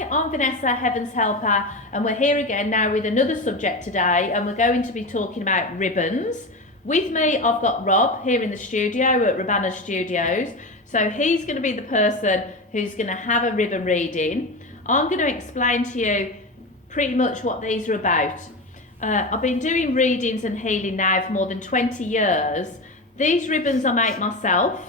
Hi, I'm Vanessa, Heaven's Helper, and we're here again now with another subject today, and we're going to be talking about ribbons. With me, I've got Rob here in the studio at Rabana Studios. So he's going to be the person who's going to have a ribbon reading. I'm going to explain to you pretty much what these are about. I've been doing readings and healing now for more than 20 years. These ribbons I make myself.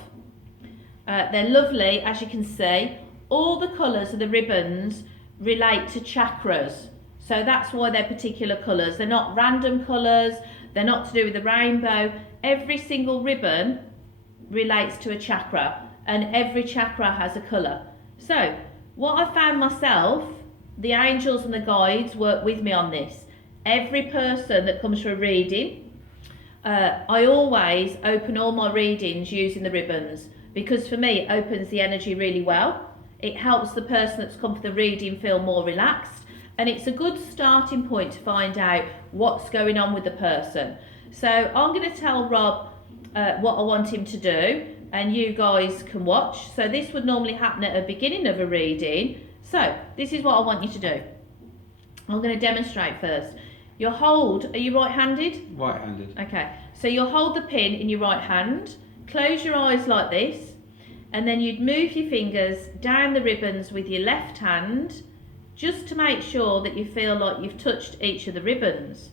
They're lovely, as you can see. All the colours of the ribbons relate to chakras, so that's why they're particular colours. They're not random colours, they're not to do with the rainbow. Every single ribbon relates to a chakra, and every chakra has a colour. So what I found myself, the angels and the guides work with me on this. Every person that comes for a reading, I always open all my readings using the ribbons, because for me it opens the energy really well. It helps the person that's come for the reading feel more relaxed, and it's a good starting point to find out what's going on with the person. So I'm going to tell Rob what I want him to do, and you guys can watch. So this would normally happen at the beginning of a reading. So this is what I want you to do. I'm going to demonstrate first. Are you right-handed? Right-handed. Okay, so you'll hold the pin in your right hand, close your eyes like this, and then you'd move your fingers down the ribbons with your left hand, just to make sure that you feel like you've touched each of the ribbons.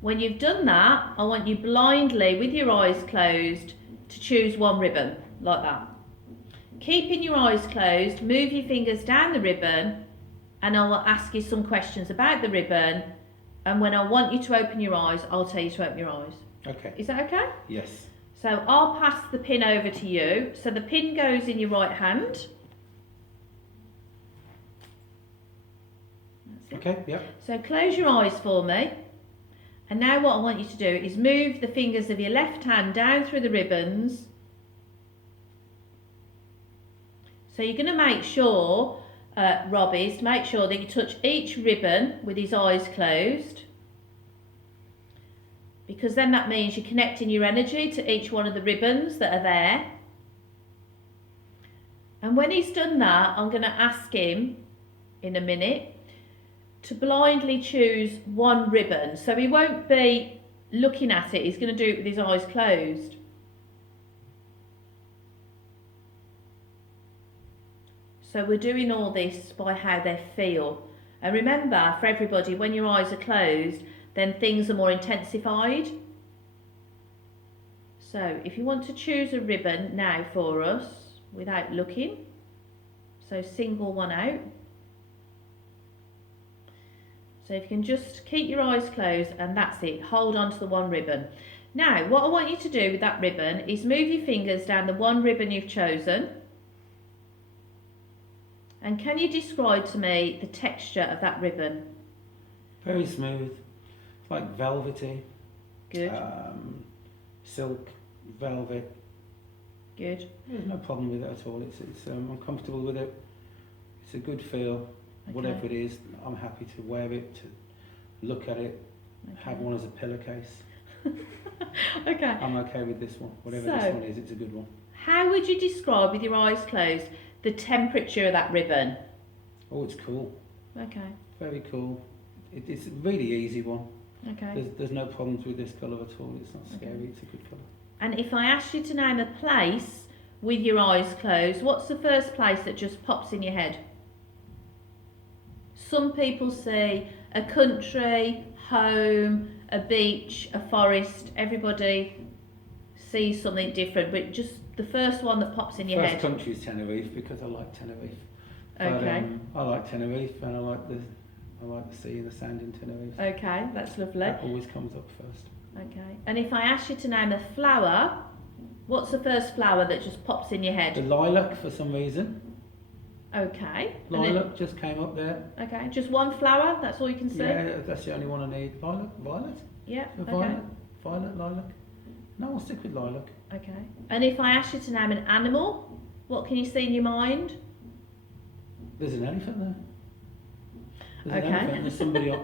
When you've done that, I want you blindly, with your eyes closed, to choose one ribbon, like that. Keeping your eyes closed, move your fingers down the ribbon, and I will ask you some questions about the ribbon, and when I want you to open your eyes, I'll tell you to open your eyes. Okay. Is that okay? Yes. So I'll pass the pin over to you. So the pin goes in your right hand. Okay, yeah. So close your eyes for me. And now what I want you to do is move the fingers of your left hand down through the ribbons. So you're going to make sure, Rob, is to make sure that you touch each ribbon with his eyes closed, because then that means you're connecting your energy to each one of the ribbons that are there. And when he's done that, I'm going to ask him in a minute to blindly choose one ribbon. So he won't be looking at it, he's going to do it with his eyes closed. So we're doing all this by how they feel. And remember, for everybody, when your eyes are closed, then things are more intensified. So if you want to choose a ribbon now for us without looking, so single one out. So if you can just keep your eyes closed, and that's it, hold on to the one ribbon. Now what I want you to do with that ribbon is move your fingers down the one ribbon you've chosen, and can you describe to me the texture of that ribbon? Very smooth. It's like velvety. Good. Silk, velvet. Good. There's no problem with it at all. I'm comfortable with it. It's a good feel. Okay. Whatever it is, I'm happy to wear it, to look at it, have one as a pillowcase. Okay. I'm okay with this one. Whatever this one is, it's a good one. How would you describe, with your eyes closed, the temperature of that ribbon? Oh, it's cool. Okay. Very cool. It's a really easy one. Okay. There's no problems with this colour at all. It's not scary. It's a good colour. And if I asked you to name a place with your eyes closed, what's the first place that just pops in your head? Some people say a country, home, a beach, a forest. Everybody sees something different, but just the first one that pops in your head. First country is Tenerife, because I like Tenerife. Okay. But, I like Tenerife, and I like the sea and the sand in Tenerife. Okay, that's lovely. That always comes up first. Okay. And if I ask you to name a flower, what's the first flower that just pops in your head? The lilac, for some reason. Okay. Lilac just came up there. Okay. Just one flower? That's all you can see? Yeah, that's the only one I need. Violet? Yeah. Okay. Violet, lilac. No, I'll stick with lilac. Okay. And if I ask you to name an animal, what can you see in your mind? There's an elephant there. There's Okay. an elephant.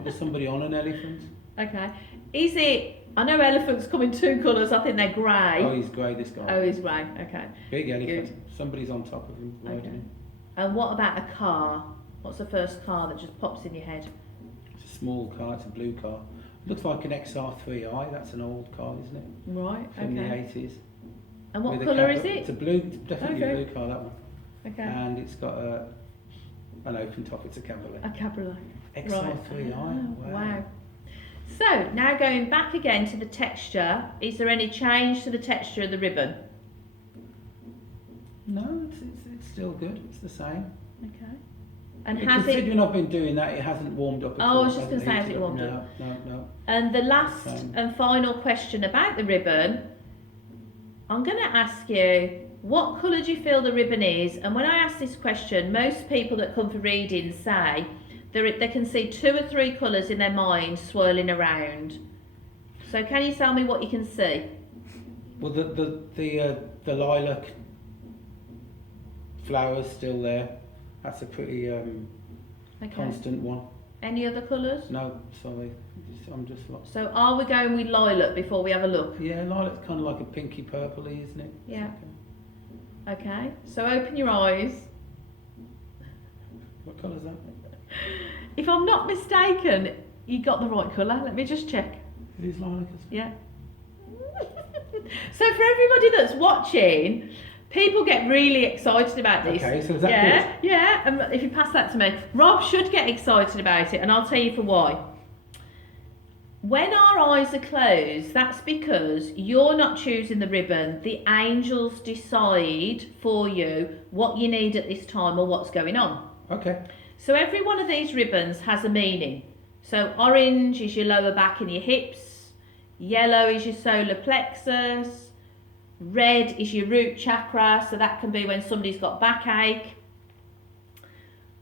There's somebody on an elephant. Okay. Is it... I know elephants come in two colours. I think they're grey. Oh, he's grey, this guy. Oh, he's grey. Okay. Big elephant. Good. Somebody's on top of him riding him. And what about a car? What's the first car that just pops in your head? It's a small car, it's a blue car. Looks like an XR3i, that's an old car, isn't it? Right, From the okay. 80s. And what With a colour cab- is it? It's a blue, definitely Okay. a blue car, that one. Okay. And it's got an open top, it's a cabriolet. A cabriolet. XR3i, Right. wow. Wow. So, now going back again to the texture, is there any change to the texture of the ribbon? No, it's still good, it's the same. Okay. And But has it... considering I've been doing that, it hasn't warmed up at Oh, all. I was just hasn't gonna say, has heated it warmed up? No. And the last Same. and final question about the ribbon, I'm going to ask you, what colour do you feel the ribbon is? And when I ask this question, most people that come for readings say they can see 2 or 3 colours in their mind swirling around. So can you tell me what you can see? Well, the lilac flowers still there. That's a pretty Okay. constant one. Any other colours? No, sorry, I'm just like. So are we going with lilac before we have a look? Yeah, lilac's kind of like a pinky purpley, isn't it? Yeah. Okay, so open your eyes. What colour's that? If I'm not mistaken, you got the right colour. Let me just check. It is lilac. Yeah. So for everybody that's watching, people get really excited about this. Okay, so is that good? Yeah. And if you pass that to me, Rob should get excited about it, and I'll tell you for why. When our eyes are closed, that's because you're not choosing the ribbon. The angels decide for you what you need at this time or what's going on. Okay. So every one of these ribbons has a meaning. So orange is your lower back and your hips, yellow is your solar plexus, red is your root chakra, so that can be when somebody's got backache.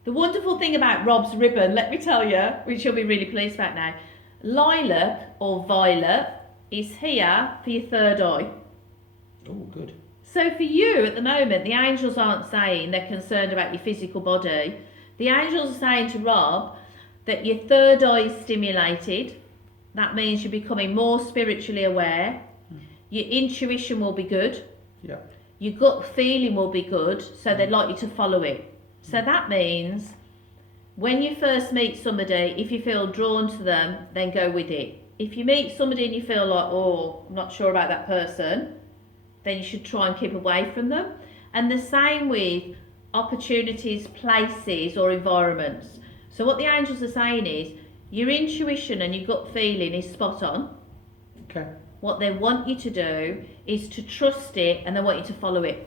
The wonderful thing about Rob's ribbon, let me tell you, which you'll be really pleased about now, lilac or violet is here for your third eye. Oh, good. So for you at the moment, the angels aren't saying they're concerned about your physical body. The angels are saying to Rob that your third eye is stimulated. That means you're becoming more spiritually aware. Your intuition will be good. Yeah. Your gut feeling will be good, so they'd like you to follow it. So that means when you first meet somebody, if you feel drawn to them, then go with it. If you meet somebody and you feel like, oh, I'm not sure about that person, then you should try and keep away from them. And the same with opportunities, places or environments. So what the angels are saying is, your intuition and your gut feeling is spot on. Okay. What they want you to do is to trust it, and they want you to follow it.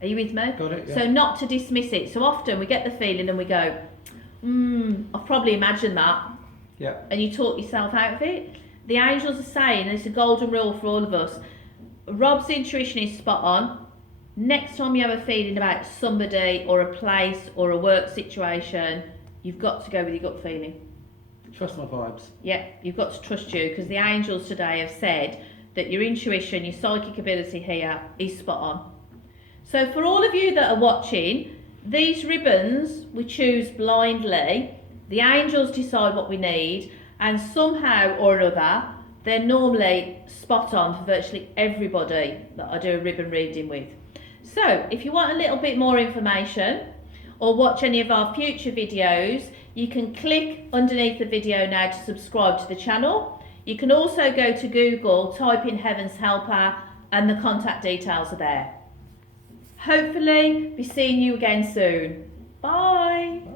Are you with me? Got it, yeah. So not to dismiss it. So often we get the feeling and we go, I've probably imagined that. Yeah. And you talk yourself out of it. The angels are saying, and it's a golden rule for all of us, Rob's intuition is spot on. Next time you have a feeling about somebody or a place or a work situation, you've got to go with your gut feeling. Trust my vibes. Yeah, you've got to trust you, because the angels today have said that your intuition, your psychic ability here is spot on. So for all of you that are watching, these ribbons we choose blindly. The angels decide what we need, and somehow or other, they're normally spot on for virtually everybody that I do a ribbon reading with. So if you want a little bit more information or watch any of our future videos, you can click underneath the video now to subscribe to the channel. You can also go to Google, type in Heaven's Helper, and the contact details are there. Hopefully be seeing you again soon. Bye.